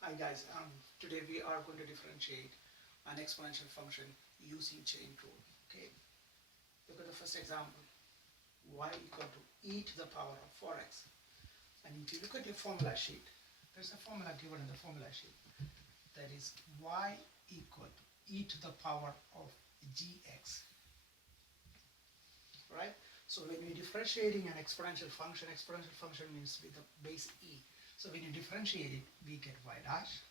Hi guys, today we are going to differentiate an exponential function using chain rule. Okay, look at the first example, y equal to e to the power of 4x. And if you look at your formula sheet, there's a formula given in the formula sheet that is y equal to e to the power of gx, right? So when you're differentiating an exponential function means with the base e. So when you differentiate it, we get y dash.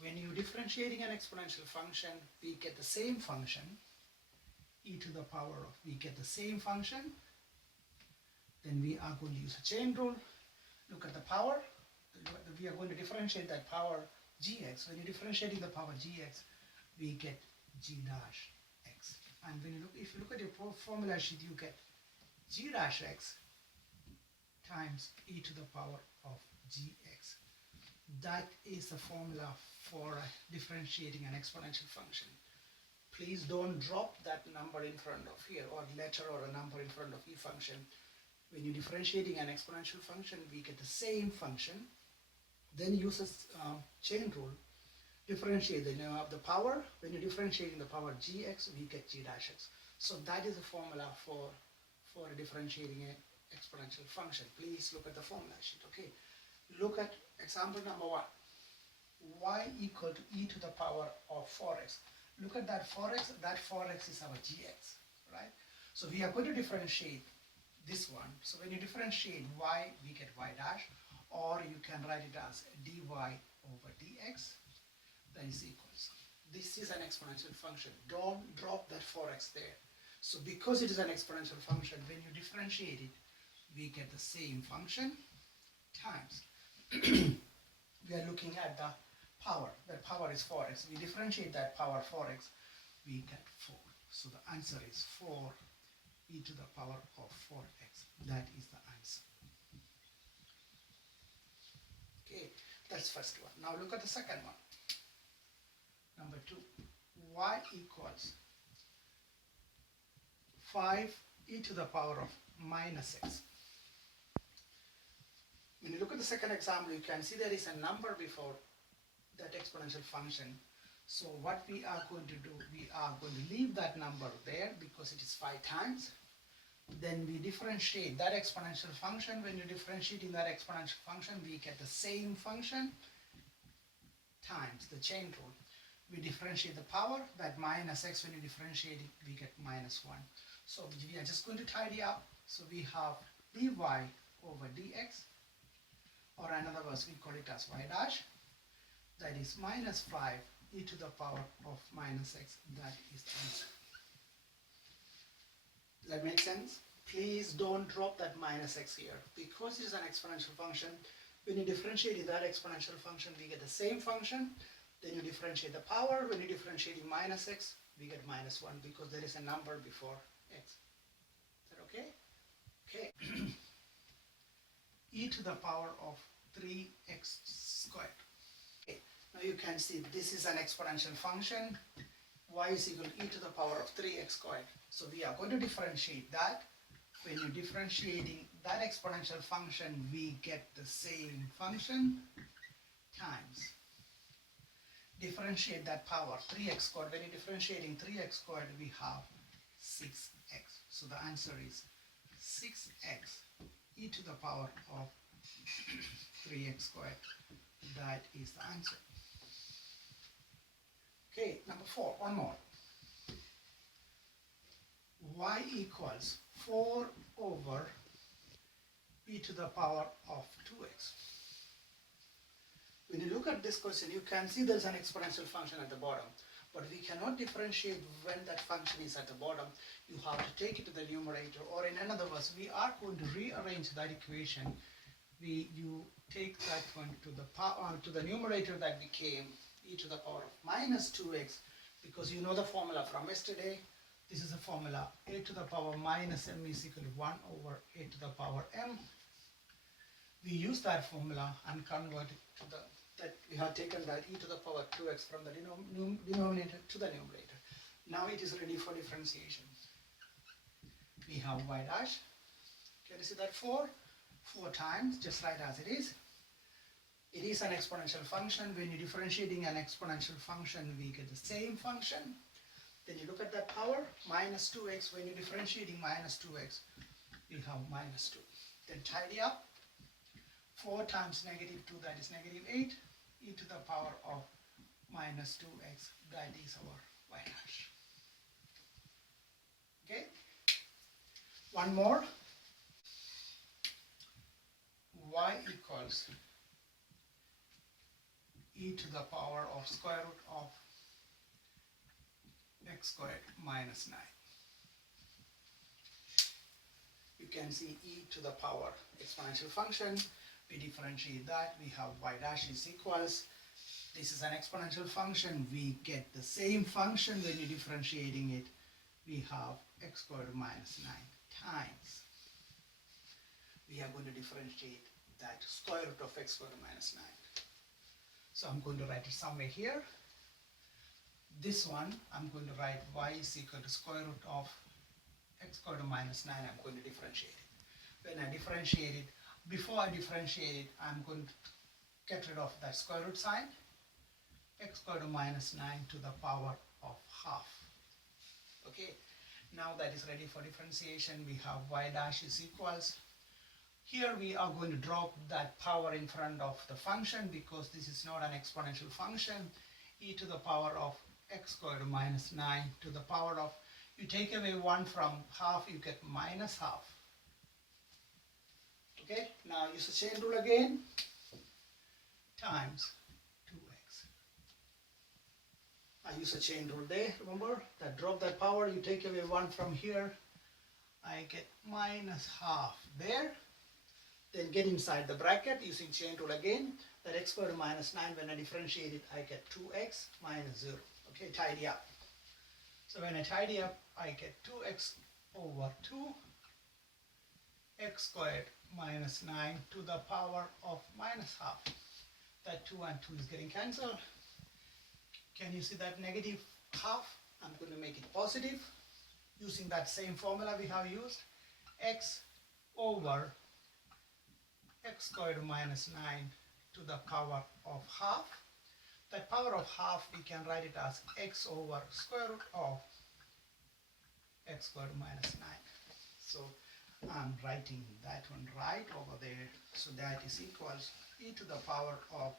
When you're differentiating an exponential function, we get the same function, e to the power of, we get the same function. Then we are going to use a chain rule. Look at the power. We are going to differentiate that power gx. When you're differentiating the power gx, we get g dash x. And when you look, if you look at your formula sheet, you get g dash x times e to the power of gx. That is the formula for differentiating an exponential function. Please don't drop that number in front of here, or letter or a number in front of e function. When you're differentiating an exponential function, we get the same function. Then use a chain rule. Differentiate the power. When you're differentiating the power gx, we get g dash x. So that is the formula for differentiating an exponential function. Please look at the formula sheet. Okay. Look at example number 1. Y equal to e to the power of 4x. Look at that 4x. That 4x is our gx, right? So we are going to differentiate this one. So when you differentiate y, we get y dash, or you can write it as dy over dx. That is equals. This is an exponential function. Don't drop that 4x there. So because it is an exponential function, when you differentiate it, we get the same function times. We are looking at the power. That power is 4x. We differentiate that power 4x, we get 4. So the answer is 4 e to the power of 4x. That is the answer. Okay, that's first one. Now look at the second one. Number 2. Y equals 5 e to the power of minus x. When you look at the second example, you can see there is a number before that exponential function. So what we are going to do, we are going to leave that number there because it is 5 times. Then we differentiate that exponential function. When you're differentiating that exponential function, we get the same function times the chain rule. We differentiate the power, that minus x, when you differentiate it, we get minus 1. So we are just going to tidy up. So we have dy over dx, or in other words, we call it as y dash. That is minus 5 e to the power of minus x. That is the answer. Does that make sense? Please don't drop that minus x here. Because it is an exponential function, when you differentiate that exponential function, we get the same function. Then you differentiate the power. When you differentiate minus x, we get minus 1 because there is a number before x. Is that okay? Okay. E to the power of 3x squared. Okay. Now you can see this is an exponential function. Y is equal to e to the power of 3x squared. So we are going to differentiate that. When you're differentiating that exponential function, we get the same function times. Differentiate that power, 3x squared. When you're differentiating 3x squared, we have 6x. So the answer is 6x e to the power of 3x squared. That is the answer. Okay, number 4, one more. Y equals 4 over e to the power of 2x. When you look at this question, you can see there's an exponential function at the bottom, but we cannot differentiate when that function is at the bottom. You have to take it to the numerator, or in other words, we are going to rearrange that equation. You take that one to the numerator, that became e to the power of minus 2x, because you know the formula from yesterday. This is a formula, a to the power minus m is equal to 1 over a to the power m. We use that formula and convert it to that we have taken that e to the power 2x from the denominator to the numerator. Now it is ready for differentiation. We have y dash. Can you see that 4? 4 times, just write as it is. It is an exponential function. When you're differentiating an exponential function, we get the same function. Then you look at that power, minus 2x. When you're differentiating minus 2x, we have minus 2. Then tidy up. 4 times negative 2, that is negative 8, e to the power of minus 2x, that is our y dash. Okay? One more. Y equals e to the power of square root of x squared minus 9. You can see e to the power exponential function. We differentiate that, we have y dash is equals, this is an exponential function, we get the same function when you're differentiating it, we have x squared minus 9 times. We are going to differentiate that square root of x squared minus 9. So I'm going to write it somewhere here. This one, I'm going to write y is equal to square root of x squared minus 9, I'm going to differentiate it. When I differentiate it, before I differentiate it, I'm going to get rid of that square root sign. X squared minus 9 to the power of half. Okay, now that is ready for differentiation. We have y dash is equals. Here we are going to drop that power in front of the function because this is not an exponential function. E to the power of x squared minus 9 to the power of, you take away 1 from half, you get minus half. Okay, now use the chain rule again, times 2x. I use a chain rule there, remember, that drop that power, you take away 1 from here, I get minus half there. Then get inside the bracket using chain rule again, that x squared minus 9, when I differentiate it, I get 2x minus 0. Okay, tidy up. So when I tidy up, I get 2x over 2, x squared minus 9 to the power of minus half. That 2 and 2 is getting cancelled. Can you see that negative half? I'm going to make it positive using that same formula we have used. X over x squared minus 9 to the power of half. That power of half, we can write it as x over square root of x squared minus 9. So I'm writing that one right over there. So that is equals e to the power of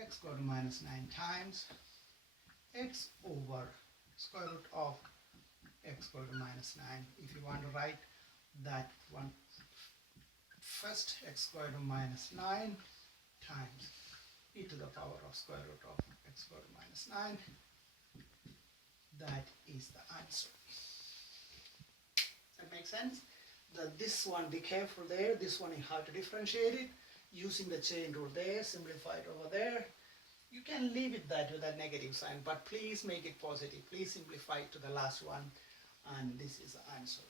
x squared minus 9 times x over square root of x squared minus 9. If you want to write that one first, x squared minus 9 times e to the power of square root of x squared minus 9. That is the answer. That makes sense? This one, be careful there. This one, you have to differentiate it using the chain rule there, simplify it over there. You can leave it that with that negative sign, but please make it positive. Please simplify it to the last one, and this is the answer.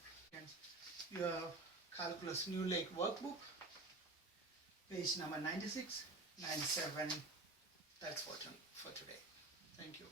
Your Calculus New Lake workbook, page number 96, 97. That's for today. Thank you.